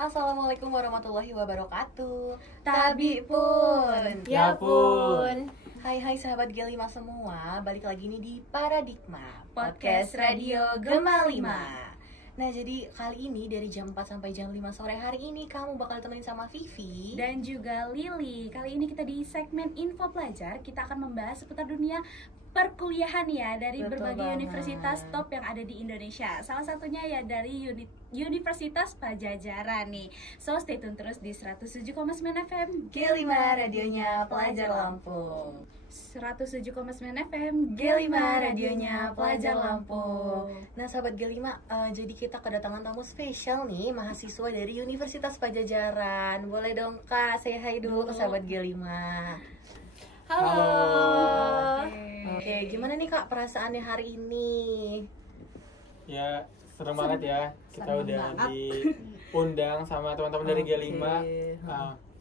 Assalamualaikum warahmatullahi wabarakatuh. Tabi pun. Ya pun. Hai sahabat G5 semua, balik lagi nih di Paradigma Podcast Radio Gema 5. Nah, jadi kali ini dari jam 4 sampai jam 5 sore hari ini kamu bakal ditemenin sama Vivi Dan juga Lili. Kali ini kita di segmen Info Pelajar, kita akan membahas seputar dunia perkuliahan ya, dari Betul berbagai banget. universitas top yang ada di Indonesia. Salah satunya ya dari Universitas Pajajaran nih. So stay tune terus di 107,9 FM G5 radionya Pelajar Lampung. 107,9 FM G5 radionya Pelajar Lampung. Nah, sahabat G5, jadi kita kedatangan tamu spesial nih, mahasiswa dari Universitas Pajajaran. Boleh dong Kak, say hi dulu ke sahabat G5. Halo. Oke, gimana nih Kak perasaannya hari ini? Ya, serem banget ya. Kita Serem udah banget. diundang sama teman-teman dari G5. Oke.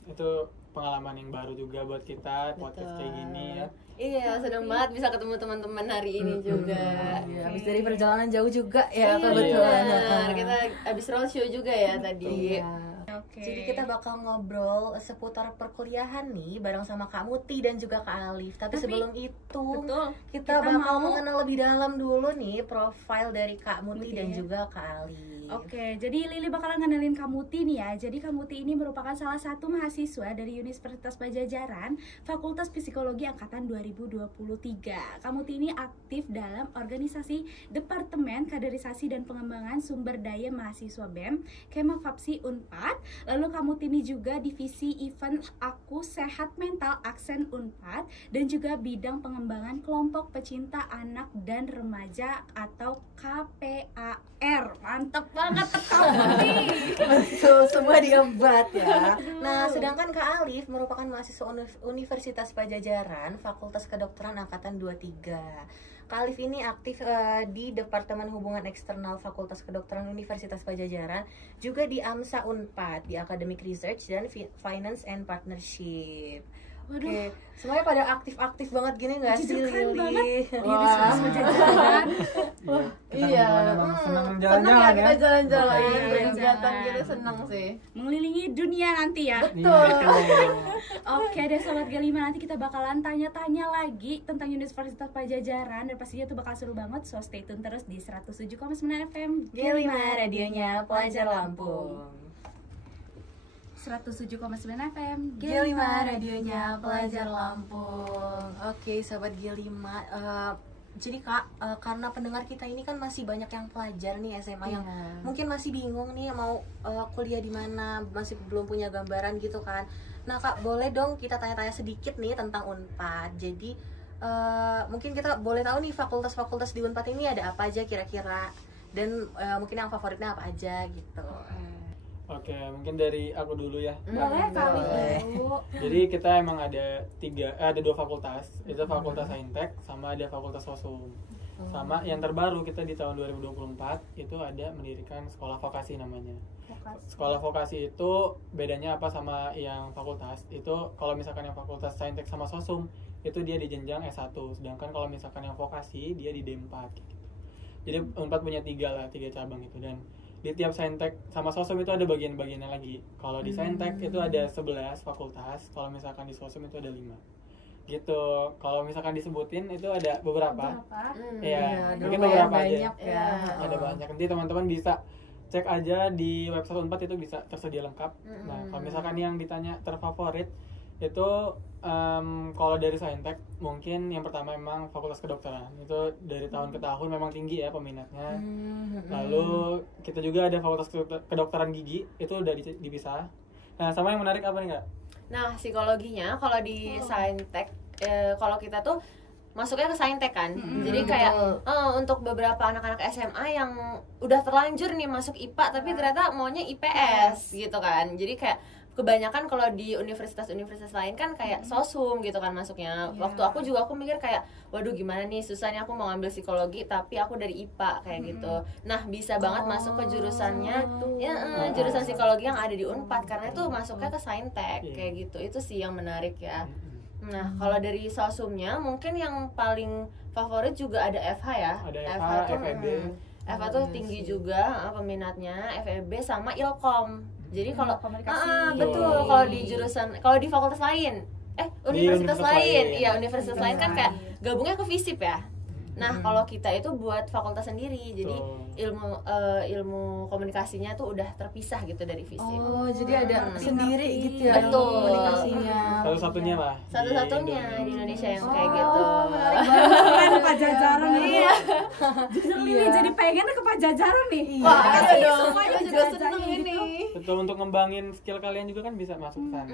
Itu pengalaman yang baru juga buat kita, podcast kayak gini ya. Iya, seneng banget bisa ketemu teman-teman hari ini juga. Iya, habis dari perjalanan jauh juga ya Iya, kebetulan. benar. Kita habis roadshow juga ya tadi. Iya. Oke. Jadi kita bakal ngobrol seputar perkuliahan nih bareng sama Kak Muti dan juga Kak Alif. Tapi sebelum itu Betul. kita Kita bakal mau- mengenal lebih dalam dulu nih profil dari Kak Muti Muti dan ya. juga Kak Alif. Oke, jadi Lili bakalan ngenalin Kak Muti nih ya. Jadi Kak Muti ini merupakan salah satu mahasiswa dari Universitas Pajajaran, Fakultas Psikologi Angkatan 2023. Kak Muti ini aktif dalam organisasi Departemen Kaderisasi dan Pengembangan Sumber Daya Mahasiswa BEM, Kemafapsi Unpad. Lalu Kak Muti ini juga divisi event Aku Sehat Mental Aksen Unpad dan juga bidang pengembangan kelompok pecinta anak dan remaja atau KPAR. Mantap banget Kak Muti. Betul, semua diembat ya. Nah, sedangkan Kak Alif merupakan mahasiswa Universitas Pajajaran, Fakultas Kedokteran Angkatan 23. Kak Alif ini aktif di Departemen Hubungan Eksternal Fakultas Kedokteran Universitas Pajajaran, juga di AMSA Unpad, di Academic Research dan Finance and Partnership. Waduh. Oke, semuanya pada aktif-aktif banget gini nggak sih, Keren banget. Lili? Di Universitas Pajajaran. Iya, kita senang Seneng ya jalan-jalan ya. kita jalan-jalan, Iya, berkegiatan jalan. gitu seneng sih. Mengelilingi dunia nanti ya. Betul. Oke deh Sobat G5, nanti kita bakalan tanya-tanya lagi tentang Universitas Pajajaran dan pastinya itu bakal seru banget. So stay tune terus di 107,9 FM G5 radionya Pelajar Lampung. 107,9 FM G5 radionya Pelajar Lampung. Oke, sahabat G5. Jadi Kak, karena pendengar kita ini kan masih banyak yang pelajar nih SMA yang mungkin masih bingung nih mau kuliah di mana, masih belum punya gambaran gitu kan. Nah Kak, boleh dong kita tanya-tanya sedikit nih tentang Unpad. Jadi mungkin kita boleh tahu nih fakultas-fakultas di Unpad ini ada apa aja kira-kira, dan mungkin yang favoritnya apa aja gitu. Oke, mungkin dari aku dulu ya. Boleh kali Boleh. dulu. Jadi kita emang ada dua fakultas. Itu Fakultas Saintek sama ada Fakultas Sosum. Sama yang terbaru kita di tahun 2024 itu ada mendirikan sekolah vokasi namanya. Sekolah vokasi itu bedanya apa sama yang fakultas? Itu kalau misalkan yang fakultas Saintek sama Sosum itu dia di jenjang S1, sedangkan kalau misalkan yang vokasi dia di D4 gitu. Jadi Unpad punya tiga cabang itu, dan di tiap Saintek sama Sosum itu ada bagian-bagiannya lagi. Kalau di Saintek itu ada 11 fakultas, kalau misalkan di Sosum itu ada 5. Gitu. Kalau misalkan disebutin itu ada beberapa. Iya, mungkin beberapa aja. banyak ya. Ada banyak. Nanti teman-teman bisa cek aja di website Unpad, itu bisa tersedia lengkap. Nah, kalau misalkan yang ditanya terfavorit itu kalau dari Saintek mungkin yang pertama memang Fakultas Kedokteran. Itu dari tahun ke tahun memang tinggi ya peminatnya. Lalu kita juga ada Fakultas Kedokteran Gigi, itu udah dipisah. Nah, sama yang menarik apa nih Kak? Nah, psikologinya kalau di Saintek, kalau kita tuh masuknya ke Saintek kan. Jadi kayak untuk beberapa anak-anak SMA yang udah terlanjur nih masuk IPA tapi ternyata maunya IPS gitu kan. Jadi kayak kebanyakan kalau di universitas-universitas lain kan kayak sosum gitu kan masuknya. Waktu aku mikir kayak waduh gimana nih susahnya aku mau ngambil psikologi tapi aku dari IPA kayak gitu. Nah, bisa banget masuk ke jurusannya jurusan psikologi yang ada di Unpad karena itu masuknya ke Saintek kayak gitu. Itu sih yang menarik ya. Nah, kalau dari sosumnya mungkin yang paling favorit juga ada FH ya. Ada FH FH, tuh, FEB. FA tuh tinggi juga peminatnya, FEB sama Ilkom. Jadi kalau komunikasi. betul, kalau di jurusan, kalau di fakultas lain, universitas lain, iya universitas lain kan kayak gabungnya ke FISIP ya. Nah, kalau kita itu buat fakultas sendiri, jadi ilmu komunikasinya tuh udah terpisah gitu dari FISIP. Oh, jadi ada sendiri gitu ya. Betul. Komunikasinya. Satu-satunya lah. Satu-satunya di Indonesia yang kayak gitu. Keren Pajajaran. Iya. Justru ini jadi pengen ke Pajajaran nih. Wah, Makasih ada dong. semuanya Aku juga jajanin seneng gitu. ini. Betul, untuk ngembangin skill kalian juga kan bisa masuk ke sana.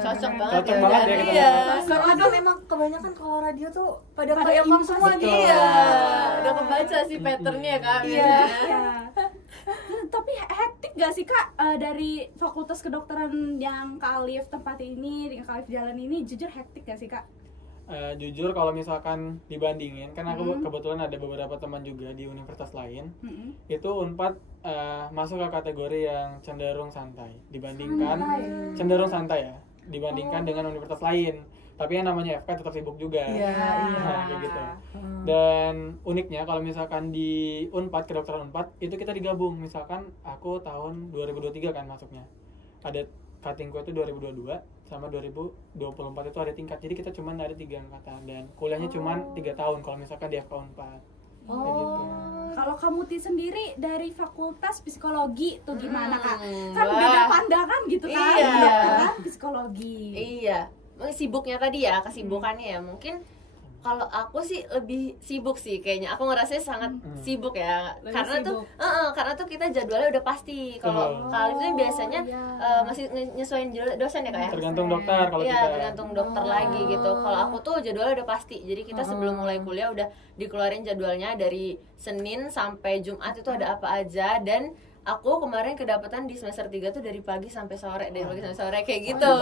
Cocok banget. Cocok banget ya kita. Iya. Karena kan memang kebanyakan kalau radio tuh pada ke Ilkom semua Betul. gitu. Iya. Udah kebaca sih patternnya Kak. Iya. Tapi hektik gak sih Kak dari fakultas kedokteran yang Kak Alif tempat ini dengan Kak Alif jalan ini, jujur hektik gak sih Kak? Jujur kalau misalkan dibandingin, kan aku kebetulan ada beberapa teman juga di universitas lain, itu Unpad masuk ke kategori yang cenderung santai dibandingkan cenderung santai ya dibandingkan dengan universitas lain. Tapi yang namanya FK tetap sibuk juga. Nah, kayak gitu. Dan uniknya kalau misalkan di Unpad, kedokteran Unpad itu kita digabung. Misalkan aku tahun 2023 kan masuknya. Ada cuttingku itu 2022 sama 2024 itu ada tingkat. Jadi kita cuma ada 3 angkatan dan kuliahnya cuma 3 tahun kalau misalkan di FK Unpad. Gitu. Kalau kamu sendiri dari fakultas psikologi tuh gimana Kak? Kan beda pandangan gitu kan, Iya. kedokteran psikologi. Iya. Sibuknya tadi ya, kesibukannya ya. Mungkin kalau aku sih lebih sibuk sih kayaknya. Aku ngerasa sangat sibuk ya. Karena tuh kita jadwalnya udah pasti. Kalau kalian itu biasanya masih nyesuaiin dosen ya Kak ya? Tergantung dokter kalau Iya, kita. tergantung dokter lagi gitu. Kalau aku tuh jadwalnya udah pasti. Jadi kita sebelum mulai kuliah udah dikeluarin jadwalnya dari Senin sampai Jumat itu ada apa aja. Dan aku kemarin kedapatan di semester 3 tuh dari pagi sampai sore, kayak gitu.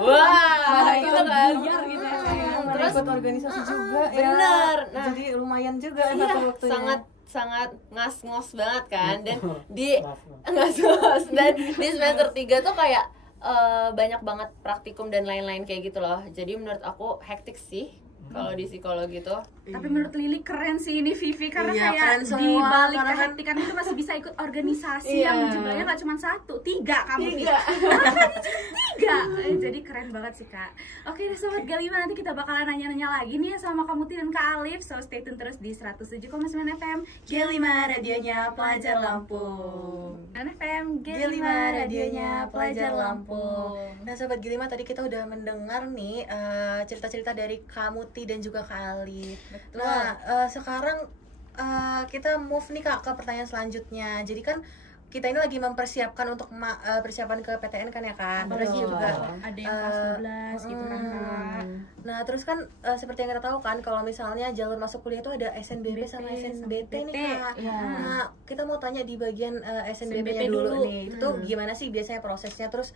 Wah, gitu kan. Gitu ya. Terus ikut organisasi juga ya. Bener. Nah, jadi lumayan juga iya, satu waktunya. sangat ngas-ngos banget kan. Dan di ngas-ngos dan di semester 3 tuh kayak banyak banget praktikum dan lain-lain kayak gitu loh. Jadi menurut aku hektik sih kalau di psikologi tuh. Tapi menurut Lili keren sih ini Vivi karena Iya, kayak keren di semua, balik karena kan- kehektikan itu masih bisa ikut organisasi Iya. yang jumlahnya nggak cuma 1, 3 kamu nih. 3. Jadi keren banget sih Kak. Oke deh Sobat Galima, nanti kita bakalan nanya-nanya lagi nih ya sama Kak Muti dan Kak Alif. So stay tune terus di 107,9 FM G5 radionya pelajar Lampung. FM G5 radionya pelajar Lampung. Nah Sobat G5, tadi kita udah mendengar nih cerita-cerita dari Kak Muti dan juga Kak Alif. Nah sekarang kita move nih Kak ke pertanyaan selanjutnya. Jadi kan kita ini lagi mempersiapkan untuk persiapan ke PTN kan ya Kak. Terus juga ada yang kelas 12 gitu kan Kak. Nah terus kan seperti yang kita tahu kan kalau misalnya jalur masuk kuliah itu ada SNBP sama SNBT nih Kak. Nah kita mau tanya di bagian SNBP-nya dulu nih. Itu tuh gimana sih biasanya prosesnya, terus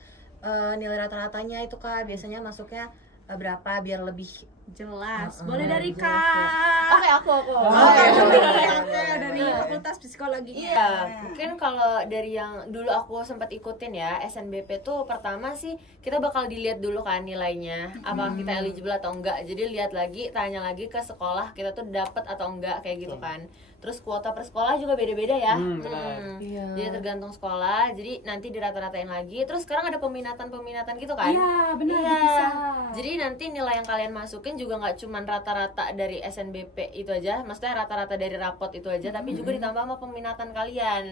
nilai rata-ratanya itu Kak biasanya masuknya berapa biar lebih Jelas. Boleh dari Kak. Oke, aku. Dari Fakultas Psikologi. Iya, mungkin kalau dari yang dulu aku sempat ikutin ya, SNBP tuh pertama sih kita bakal dilihat dulu kan nilainya, apakah kita eligible atau enggak. Jadi lihat lagi, tanya lagi ke sekolah kita tuh dapat atau enggak kayak gitu kan. Terus kuota per sekolah juga beda-beda ya. Jadi tergantung sekolah. Jadi nanti dirata-ratain lagi. Terus sekarang ada peminatan gitu kan? Iya, benar. Iya. Bisa. Jadi nanti nilai yang kalian masukin juga nggak cuma rata-rata dari SNBP itu aja, maksudnya rata-rata dari rapot itu aja, tapi juga ditambah sama peminatan kalian.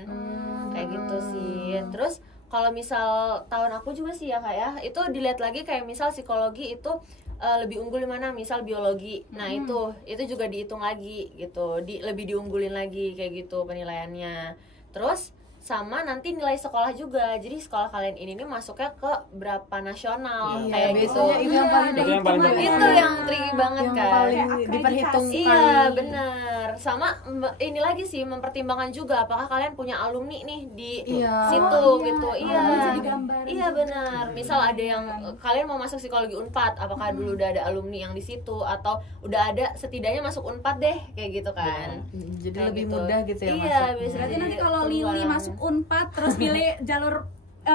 Kayak gitu sih. Terus kalau misal tahun aku juga sih ya Kak ya, itu dilihat lagi kayak misal psikologi itu lebih unggul di mana, misal biologi. Nah, itu juga dihitung lagi gitu. Lebih diunggulin lagi kayak gitu penilaiannya. Terus sama nanti nilai sekolah juga. Jadi sekolah kalian ini nih masuknya ke berapa nasional kayak gitu. Itu yang paling Itu yang tricky banget yang kan. paling diperhitungkan. Iya, benar. Sama ini lagi sih mempertimbangkan juga apakah kalian punya alumni nih di situ gitu. Jadi gambaran Iya, benar. Misal ada yang kalian mau masuk psikologi Unpad, apakah dulu udah ada alumni yang di situ atau udah ada setidaknya masuk Unpad deh kayak gitu kan. Jadi Kayak lebih gitu. mudah gitu ya Iya, masuk. biasanya Berarti nanti kalau Lili masuk Unpad terus pilih jalur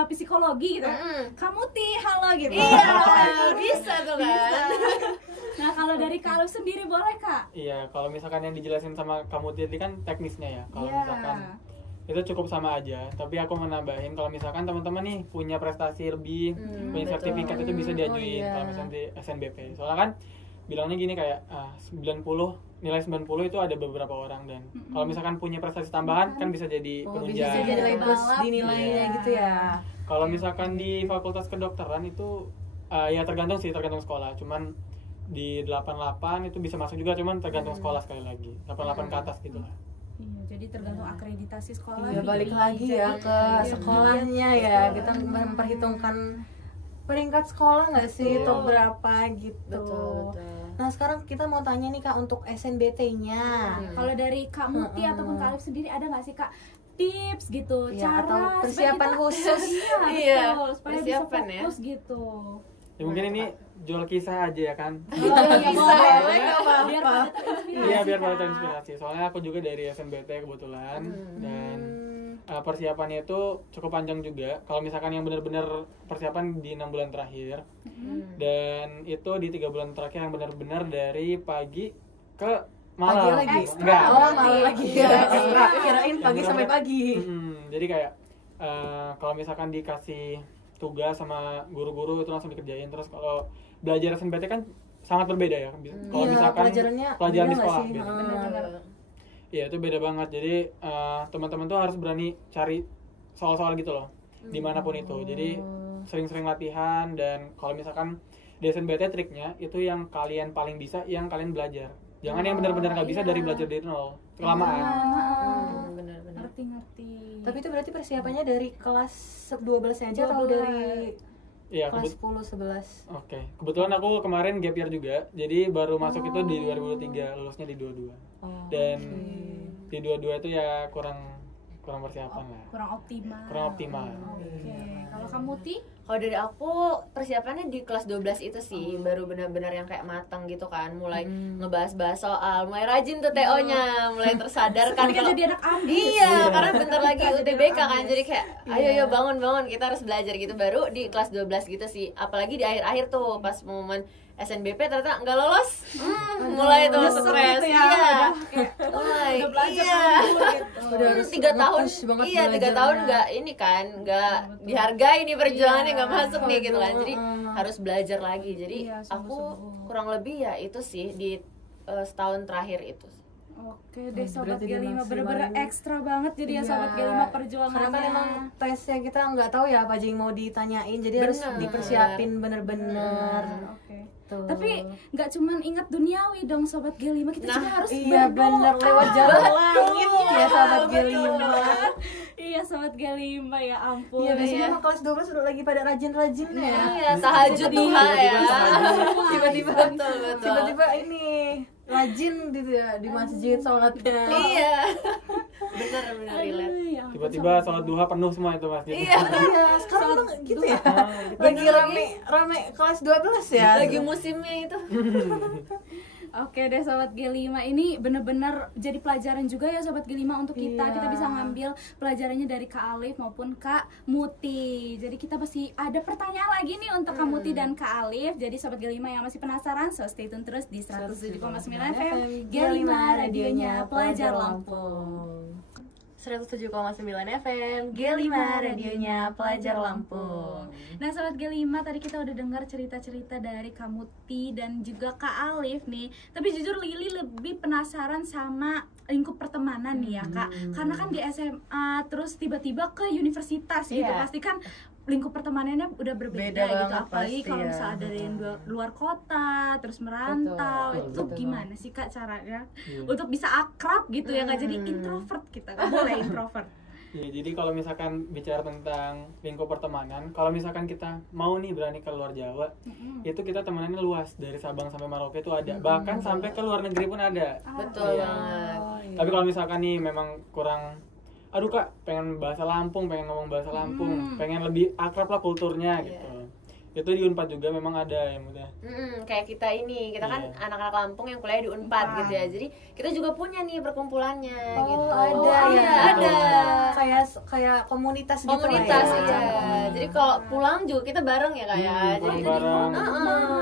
psikologi gitu. Kamu halo gitu. Iya, bisa tuh kan. Nah, kalau dari Kak Alif sendiri boleh, Kak? Iya, kalau misalkan yang dijelasin sama kamu tadi kan teknisnya ya. Kalau Iya. misalkan itu cukup sama aja, tapi aku mau nambahin kalau misalkan teman-teman nih punya prestasi lebih, punya betul. sertifikat itu bisa diajuin Oh, iya. kalau misalnya di SNBP. Soalnya kan bilangnya gini kayak 90 nilai 90 itu ada beberapa orang dan kalau misalkan punya prestasi tambahan kan bisa jadi Oh, penunjang. bisa jadi labels Balap. dinilainya Iya. gitu ya. Kalau misalkan di fakultas kedokteran itu ya tergantung sekolah. Cuman di 88 itu bisa masuk juga, cuman tergantung sekolah sekali lagi. 88 ke atas gitu lah. Iya, jadi tergantung akreditasi sekolah. Iya, balik lagi ya ke sekolahnya ya. Kita memperhitungkan peringkat sekolah nggak sih, top berapa gitu. Betul. Nah sekarang kita mau tanya nih Kak untuk SNBT-nya. Kalau dari Kak Muti ataupun Kak Alif sendiri ada nggak sih Kak tips gitu, Ya, cara atau supaya persiapan kita- khusus. Iya, betul, supaya bisa persiapan ya. fokus gitu. Ya mungkin ini jual kisah aja ya kan. Bisa, boleh, nggak apa-apa. biar pada terinspirasi. Iya biar pada Kak. terinspirasi. Soalnya aku juga dari SNBT kebetulan dan persiapannya itu cukup panjang juga. Kalau misalkan yang benar-benar persiapan di 6 bulan terakhir dan itu di 3 bulan terakhir yang benar-benar dari pagi ke malam. Pagi lagi? Enggak. Oh malam lagi ya. Ekstra. Kirain pagi sampai pagi. Jadi kayak kalau misalkan dikasih tugas sama guru-guru itu langsung dikerjain. Terus kalau belajar SNBT kan sangat berbeda ya. Kalau Iya, misalkan pelajarannya pelajaran beda di nggak sekolah sih? beda. Benar-benar. Iya itu beda banget. Jadi teman-teman tuh harus berani cari soal-soal gitu loh dimanapun itu. Jadi sering-sering latihan dan kalau misalkan di SNBT triknya itu yang kalian paling bisa, yang kalian belajar. Jangan yang benar-benar nggak bisa dari belajar dari nol kelamaan. Benar-benar. Ngerti. Tapi itu berarti persiapannya dari kelas 12 aja atau 12. dari Iya kelas 10, 11? Oke, kebetulan aku kemarin gap year juga, jadi baru masuk itu di 2023, lulusnya di 22. Oh, Dan di 22 itu ya kurang persiapan lah, Kurang optimal. kurang optimal. Oke. Kalau Kak Muti? Kalau dari aku persiapannya di kelas 12 itu sih baru benar-benar yang kayak matang gitu kan, mulai ngebahas-bahas soal, mulai rajin tuh TO-nya, mulai tersadarkan Kan kalau jadi anak ambis. iya, karena bentar lagi UTBK kan, jadi kayak ayo bangun kita harus belajar gitu. Baru di kelas 12 gitu sih, apalagi di akhir-akhir tuh pas pengumuman SNBP ternyata nggak lolos, mulai tuh Nyesek stres, gitu ya, iya, udah kayak, mulai, udah belajar iya, nganggur gitu. Udah harus 3 tahun, nge-push banget iya 3 belajarnya. tahun nggak ini kan, nggak dihargai nih perjuangannya, nggak masuk nih gitu kan, jadi Heeh. harus belajar lagi. Jadi Iya, aku sungguh-sungguh. kurang lebih ya itu sih di setahun terakhir itu. Oke deh Sobat berarti dia G5 masih bener-bener baru. ekstra banget jadi ya Iya. Sobat G5 perjuangannya. Karena kan emang tesnya kita nggak tahu ya apa aja yang mau ditanyain, jadi harus Bener. dipersiapin bener-bener. Oke. Tuh. Tapi nggak cuman ingat duniawi dong Sobat G5, kita Nah, juga harus iya berdoa. bener lewat jalan langit ya Sobat G5. Iya Sobat G5 ya ampun. Iya biasanya emang kelas 12 udah lagi pada rajin-rajin ya. Iya, tahajud duha ya. Tiba-tiba Betul, betul. tiba-tiba ini rajin gitu ya di masjid sholatnya. Iya. Bener relate. Aduh, ya ampun, Tiba-tiba Sobat sholat duha penuh semua itu masjid. Iya. Iya, sekarang tuh gitu ya. Lagi rame kelas 12 ya. Lagi musimnya itu. Oke deh Sobat G5, ini bener-bener jadi pelajaran juga ya Sobat G5 untuk kita. Iya. Kita bisa ngambil pelajarannya dari Kak Alif maupun Kak Muti. Jadi kita masih ada pertanyaan lagi nih untuk Kak Muti dan Kak Alif. Jadi Sobat G5 yang masih penasaran, so stay tune terus di 107,9 FM G5 radionya Pelajar Lampung. 107,9 FM G5 radionya Pelajar Lampung. Nah Sobat G5, tadi kita udah dengar cerita-cerita dari Kak Muti dan juga Kak Alif nih. Tapi jujur Lili lebih penasaran sama lingkup pertemanan nih ya Kak. Karena kan di SMA terus tiba-tiba ke universitas gitu. Iya. Pasti kan lingkup pertemanannya udah berbeda Beda gitu. banget Apalagi pasti kalau ya. misalnya dari yang luar kota terus merantau, Betul, itu betul. gimana sih Kak caranya Iya. untuk bisa akrab gitu ya Kak, jadi introvert kita. Nggak boleh introvert. Ya, jadi kalau misalkan bicara tentang lingkup pertemanan, kalau misalkan kita mau nih berani ke luar Jawa, itu kita temenannya luas dari Sabang sampai Merauke itu ada, bahkan sampai ke luar negeri pun ada. Betul Iya. banget. Tapi kalau misalkan nih memang kurang, aduh kak, pengen bahasa Lampung, pengen ngomong bahasa Lampung, pengen lebih akrab lah kulturnya gitu. itu di Unpad juga memang ada yang udah. Kayak kita ini, kita kan Iya. anak-anak Lampung yang kuliah di Unpad gitu ya. Jadi kita juga punya nih perkumpulannya gitu. Ada Iya, ya. ada. Kayak komunitas gitu Komunitas lah ya. iya. Jadi kalau pulang juga kita bareng ya kayak. Pulang Jadi bareng.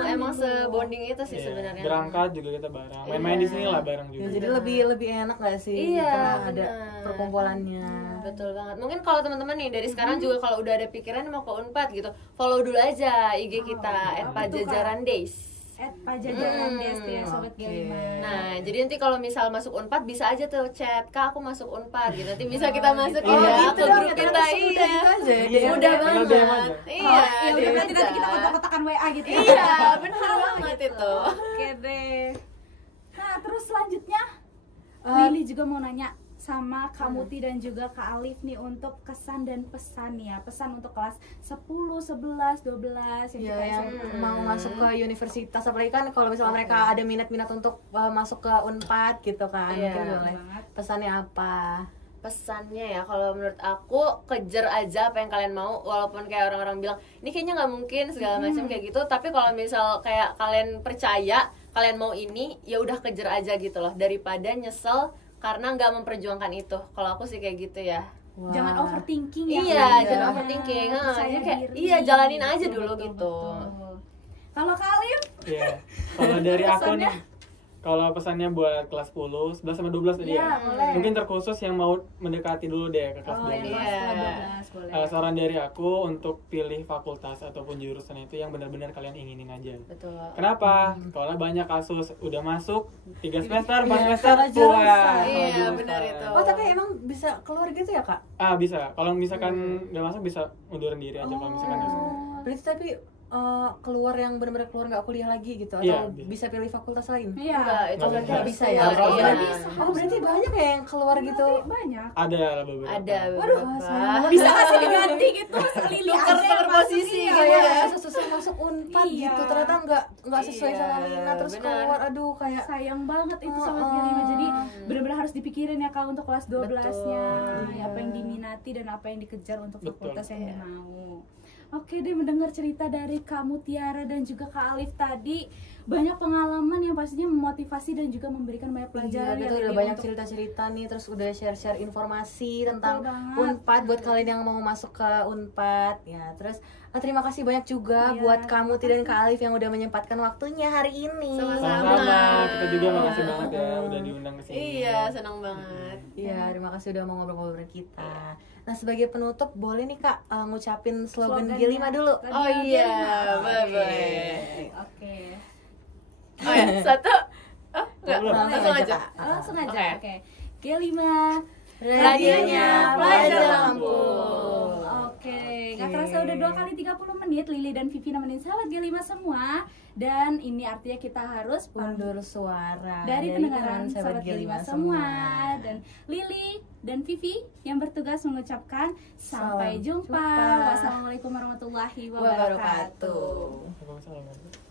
emang sebonding itu sih Iya, sebenarnya. berangkat juga kita bareng, main-main di sini lah bareng juga. Ya, jadi lebih enak gak sih? Iya, Karena ada benar. perkumpulannya. Betul banget. Mungkin kalau teman-teman nih dari sekarang juga kalau udah ada pikiran mau ke Unpad gitu, follow dulu aja IG kita @pajajarandays. @pajajaran Des ya sobat Oke. G5. Nah, jadi nanti kalau misal masuk Unpad bisa aja tuh chat, "Kak, aku masuk Unpad." gitu. Nanti bisa kita masukin Oh, ya gitu ke dong, grup ya, kita. langsung udah gitu aja ya, Iya, Mudah tinggal DM banget. aja. Iya, Ya udah berarti bisa. nanti kita kontak-kontakan WA gitu ya. Iya, benar banget itu. Oke deh. Nah, terus selanjutnya Eh, Lili juga mau nanya sama Kak Muti dan juga Kak Alif nih untuk kesan dan pesan ya. Pesan untuk kelas 10, 11, 12 yang Ya, kita yang SMA. mau masuk ke universitas, apalagi kan kalau misalnya mereka ada minat-minat untuk masuk ke Unpad gitu kan, Iya, mungkin boleh banget. pesannya apa? Pesannya ya, kalau menurut aku kejar aja apa yang kalian mau, walaupun kayak orang-orang bilang ini kayaknya nggak mungkin segala macam kayak gitu, tapi kalau misal kayak kalian percaya kalian mau ini, ya udah kejar aja gitu loh, daripada nyesel karena nggak memperjuangkan itu. Kalau aku sih kayak gitu ya. Wah. Jangan overthinking ya. Iya, Kak. jangan Ya, overthinking. percaya Jadi kayak diri. iya, jalanin aja Betul, dulu betul, gitu. betul. Kalau Kak Alif, Iya. Kalau dari aku Pesannya? nih, kalau pesannya buat kelas 10, 11 sama 12 tadi ya, ya. boleh. Mungkin terkhusus yang mau mendekati dulu deh ke kelas Oh, 12. yang Iya. kelas 12 boleh. Saran dari aku untuk pilih fakultas ataupun jurusan itu yang benar-benar kalian inginin aja. Betul. Kenapa? Karena banyak kasus udah masuk 3 semester, 4 Iya, semester salah keluar. jurusan. Iya, Salah benar jurusan. itu. Oh, tapi emang bisa keluar gitu ya, Kak? Bisa. Kalau misalkan nggak masuk bisa mundurin diri aja kalau misalkan nggak masuk. Berarti tapi keluar yang benar-benar keluar nggak kuliah lagi gitu, atau Iya, bisa pilih fakultas lain? Iya. Enggak, itu Nggak berarti harus bisa ya? keluar, Harus iya. keluar. Oh, berarti banyak ya yang keluar gitu. Banyak. Ada beberapa. Ada Waduh, beberapa. Bisa kasih diganti gitu, Lili Tuker aja yang posisi masuk, gitu iya. ya. susah masuk Unpad Iya. gitu, ternyata nggak sesuai Iya, sama minat, terus benar. keluar, aduh kayak Sayang banget itu sobat G5. Jadi benar-benar harus dipikirin ya Kak untuk kelas 12-nya. Betul. Apa yang diminati dan apa yang dikejar untuk Betul. fakultas yang dimau. Oke deh, mendengar cerita dari Kak Mutiara dan juga Kak Alif tadi, banyak pengalaman yang pastinya memotivasi dan juga memberikan banyak pelajaran. Iya, ya, betul, udah Lili, banyak untuk- cerita-cerita nih, terus udah share-share informasi tentang banget. Unpad buat kalian yang mau masuk ke Unpad ya. Terus terima kasih banyak juga Iya, buat kamu dan Kak Alif yang udah menyempatkan waktunya hari ini. Sama-sama. Kita juga makasih banget ya udah diundang ke sini. Iya, senang banget. Iya, terima kasih udah mau ngobrol-ngobrol kita. Nah, sebagai penutup boleh nih Kak ngucapin slogan Slogannya. G5 dulu. Radio Oh iya, G5. boleh. Oke. Oh ya, satu. Oh, enggak, Belum. langsung aja. Langsung aja. Oke. Oke. G5. Radionya Pelajar Lampung. Oke, gak terasa udah 2 kali 30 menit Lili dan Vivi nemenin sahabat G5 semua. Dan ini artinya kita harus Undur suara dari pendengaran sahabat G5 semua. semua. Dan Lili dan Vivi yang bertugas mengucapkan sampai Salam jumpa. jumpa. Wassalamualaikum warahmatullahi Wabarakatuh. wabarakatuh. Waalaikumsalam.